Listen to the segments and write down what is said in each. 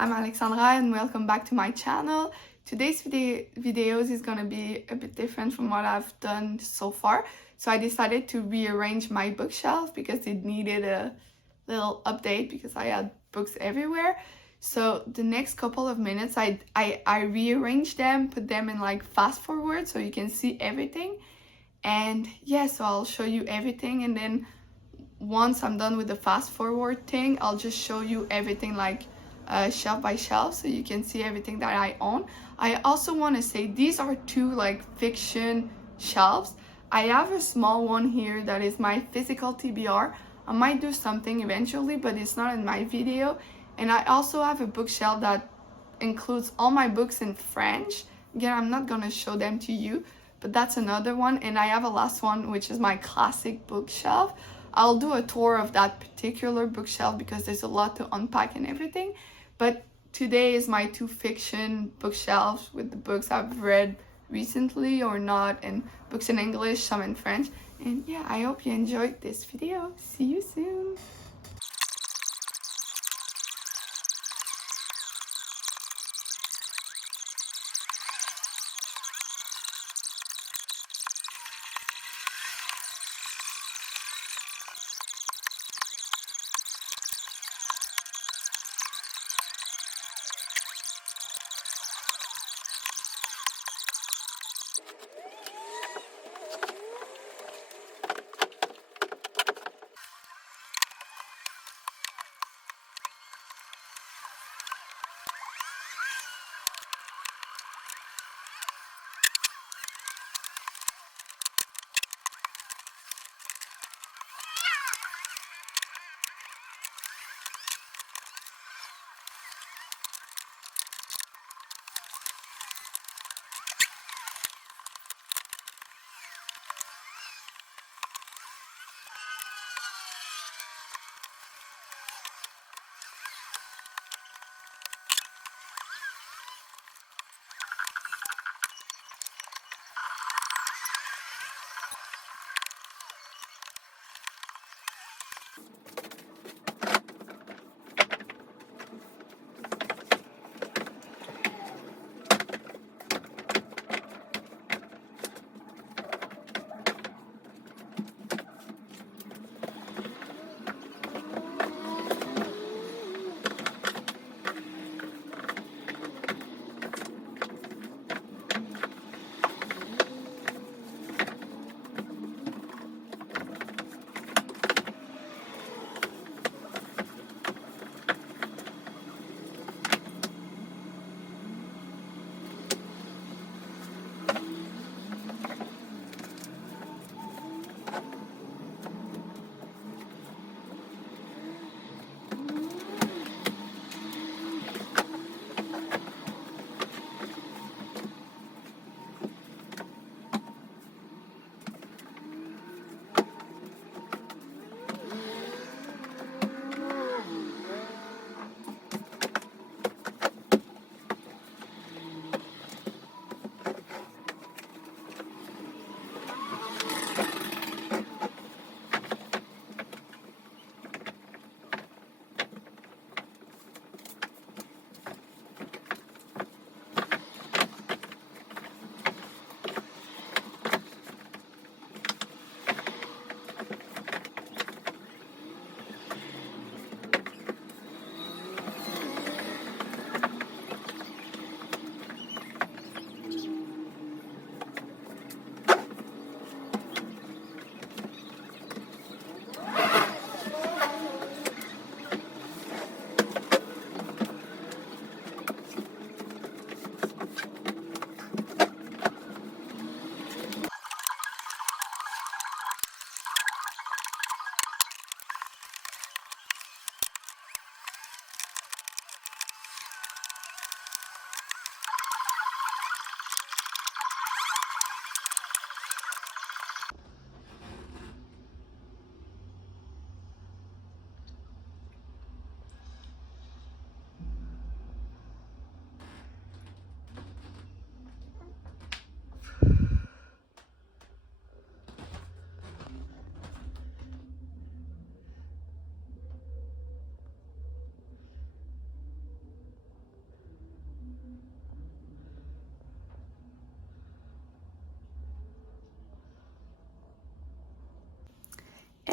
I'm Alexandra and welcome back to my channel. Today's videos is gonna be a bit different from what I've done so far. So I decided to rearrange my bookshelf because it needed a little update because I had books everywhere. So the next couple of minutes I rearranged them, put them in like fast forward so you can see everything. And yeah, so I'll show you everything, and then once I'm done with the fast forward thing, I'll just show you everything like shelf by shelf so you can see everything that I own. I also want to say these are two like fiction shelves. I have a small one here that is my physical TBR. I might do something eventually, but it's not in my video. And I also have a bookshelf that includes all my books in French. Again, I'm not gonna show them to you, but that's another one. And I have a last one, which is my classic bookshelf. I'll do a tour of that particular bookshelf because there's a lot to unpack and everything. But today is my two fiction bookshelves with the books I've read recently or not, and books in English, some in French. And yeah, I hope you enjoyed this video. See you soon.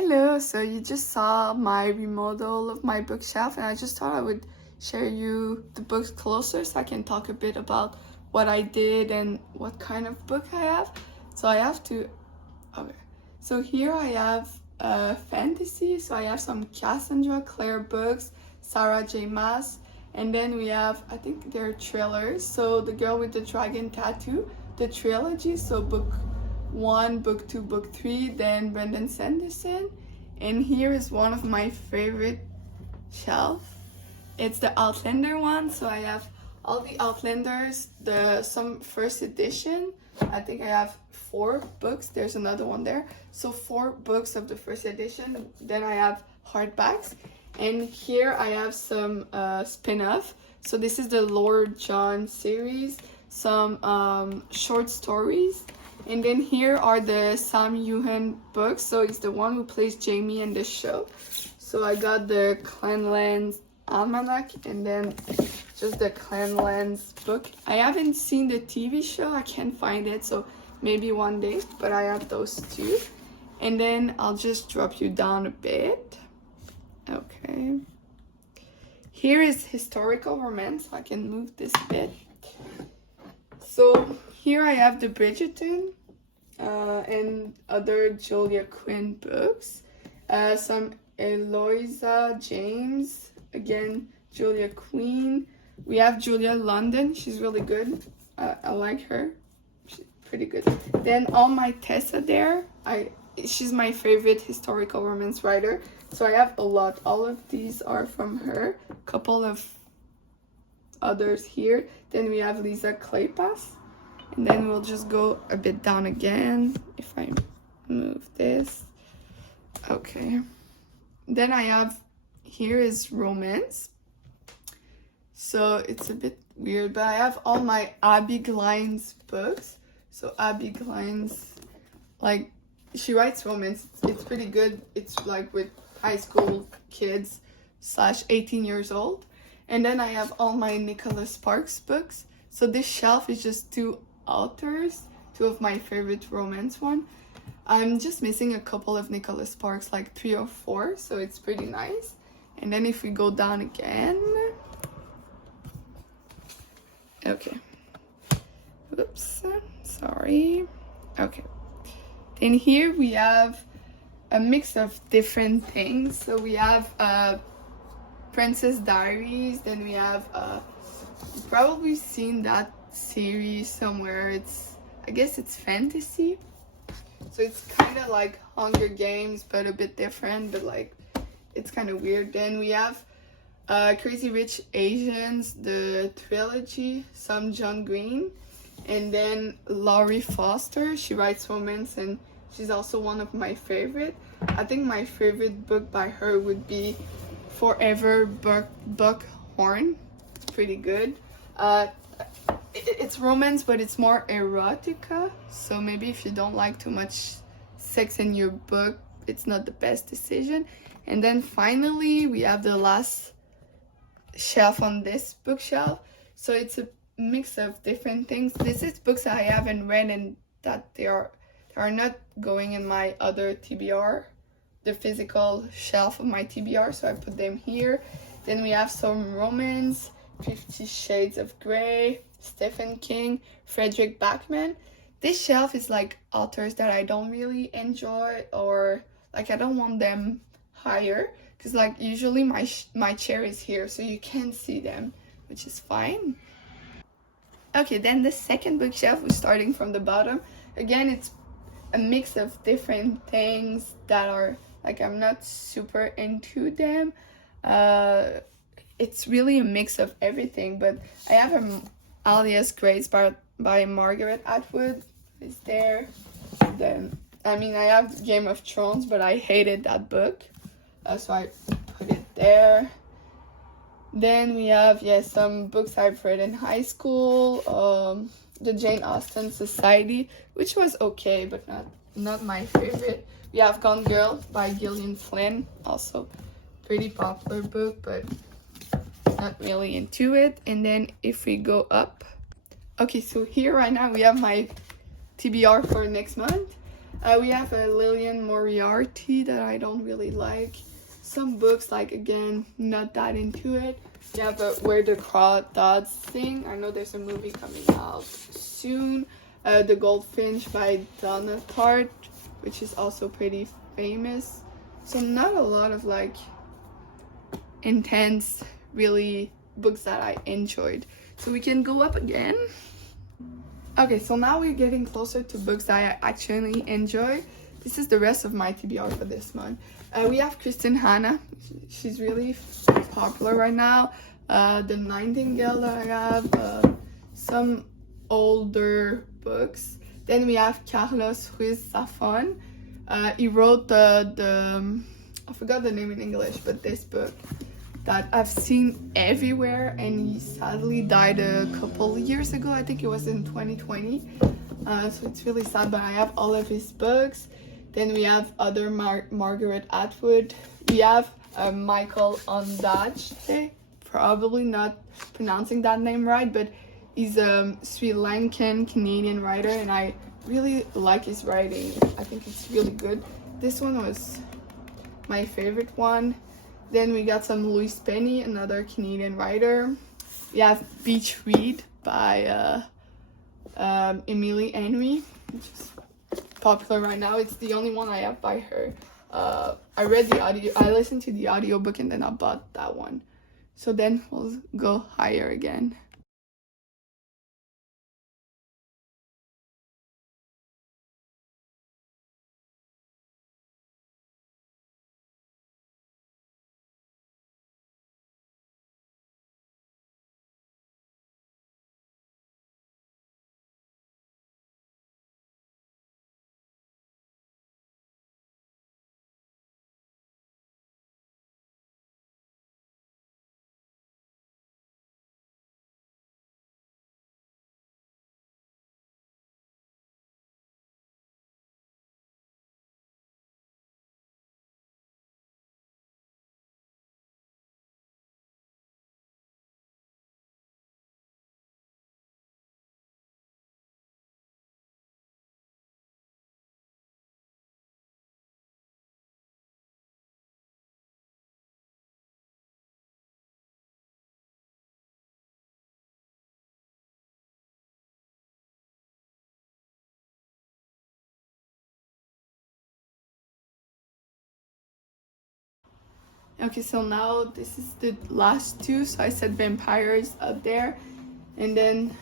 Hello, so you just saw my remodel of my bookshelf, and I just thought I would share you the books closer so I can talk a bit about what I did and what kind of book I have. So I have to, okay. So here I have fantasy, so I have some Cassandra Clare books, Sarah J. Maas, and then we have, I think they're thrillers. So The Girl with the Dragon Tattoo, the trilogy, so book 1, book 2, book 3, then Brendan Sanderson. And here is one of my favorite shelf. It's the Outlander one, so I have all the Outlanders, some first edition. I think I have 4 books. There's another one there. So 4 books of the first edition. Then I have hardbacks. And here I have some spin-off. So this is the Lord John series, some short stories. And then here are the Sam Ewan books. So it's the one who plays Jamie in the show. So I got the Clanlands Almanac and then just the Clanlands book. I haven't seen the TV show. I can't find it. So maybe one day. But I have those 2. And then I'll just drop you down a bit. Okay. Here is historical romance. I can move this bit. So here I have the Bridgerton and other Julia Quinn books. Some Eloisa James, again Julia Quinn. We have Julia London. She's really good. I like her. She's pretty good. Then all my Tessa there. She's my favorite historical romance writer. So I have a lot. All of these are from her. Couple of others here. Then we have Lisa Kleypas. And then we'll just go a bit down again if I move this. Okay. Then I have, here is romance. So it's a bit weird, but I have all my Abby Glines books. So Abby Glines, like, she writes romance. It's pretty good. It's like with high school kids / 18 years old. And then I have all my Nicholas Sparks books. So this shelf is just 2 authors, 2 of my favorite romance one. I'm just missing a couple of Nicholas Sparks, like 3 or 4, so it's pretty nice. And then if we go down again, okay, oops, sorry, okay. Then here we have a mix of different things. So we have Princess Diaries, then we have you've probably seen that series somewhere. I guess it's fantasy, so it's kind of like Hunger Games but a bit different, but like it's kind of weird. Then we have Crazy Rich Asians, the trilogy, some John Green, and then Laurie Foster. She writes romance and she's also one of my favorite. I think my favorite book by her would be Forever Buckhorn. It's pretty good. It's romance, but it's more erotica. So maybe if you don't like too much sex in your book, it's not the best decision. And then finally, we have the last shelf on this bookshelf. So it's a mix of different things. This is books that I haven't read and that they are not going in my other TBR, the physical shelf of my TBR. So I put them here. Then we have some romance, 50 Shades of Grey, Stephen King, Frederick Backman. This shelf is like authors that I don't really enjoy, or like I don't want them higher, because like usually my chair is here so you can't see them, which is fine. Okay, then the second bookshelf was starting from the bottom. Again, it's a mix of different things that are like I'm not super into them. It's really a mix of everything, but I have Alias Grace by Margaret Atwood is there. Then I have Game of Thrones, but I hated that book, so I put it there. Then we have some books I've read in high school, the Jane Austen Society, which was okay, but not my favorite. We have Gone Girl by Gillian Flynn, also pretty popular book, but not really into it. And then if we go up, okay, so here right now we have my TBR for next month. We have a Lillian Moriarty that I don't really like. Some books, like, again, not that into it. We have Where the Crawdads Sing. I know there's a movie coming out soon. The Goldfinch by Donna Tartt, which is also pretty famous. So not a lot of like intense, really books that I enjoyed. So we can go up again. Okay, so now we're getting closer to books that I actually enjoy. This is the rest of my TBR for this month. We have Kristen Hanna. She's really popular right now. The Nightingale that I have. Some older books. Then we have Carlos Ruiz Zafón. He wrote the I forgot the name in English, but this book that I've seen everywhere, and he sadly died a couple years ago. I think it was in 2020. So it's really sad, but I have all of his books. Then we have other Margaret Atwood. We have Michael Ondaatje. Probably not pronouncing that name right, but he's a Sri Lankan Canadian writer, and I really like his writing. I think it's really good. This one was my favorite one. Then we got some Louise Penny, another Canadian writer. We have Beach Read by Emily Henry, which is popular right now. It's the only one I have by her. I listened to the audiobook, and then I bought that one. So then we'll go higher again. Okay, so now this is the last two. So I said vampires up there, and then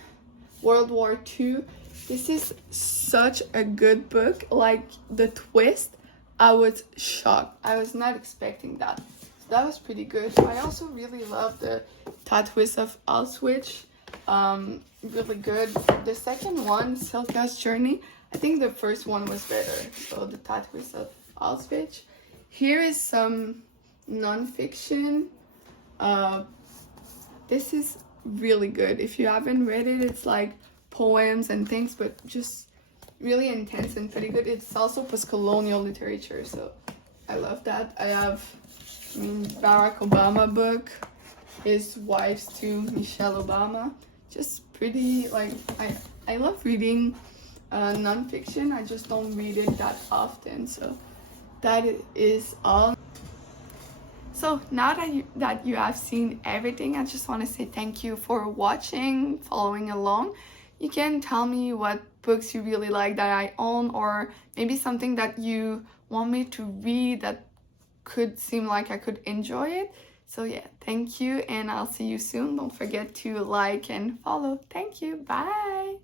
World War II. This is such a good book. Like, the twist, I was shocked. I was not expecting that. That was pretty good. I also really love the Tattoos of Auschwitz. Really good. The second one, Silka's Journey, I think the first one was better. So the Tattoos of Auschwitz. Here is some non-fiction. This is really good. If you haven't read it, it's like poems and things, but just really intense and pretty good. It's also post-colonial literature, so I love that. I have Barack Obama book, his wives to Michelle Obama. Just pretty, like, I love reading non-fiction. I just don't read it that often, so that is all. So now that you have seen everything, I just want to say thank you for watching, following along. You can tell me what books you really like that I own, or maybe something that you want me to read that could seem like I could enjoy it. So yeah, thank you, and I'll see you soon. Don't forget to like and follow. Thank you. Bye.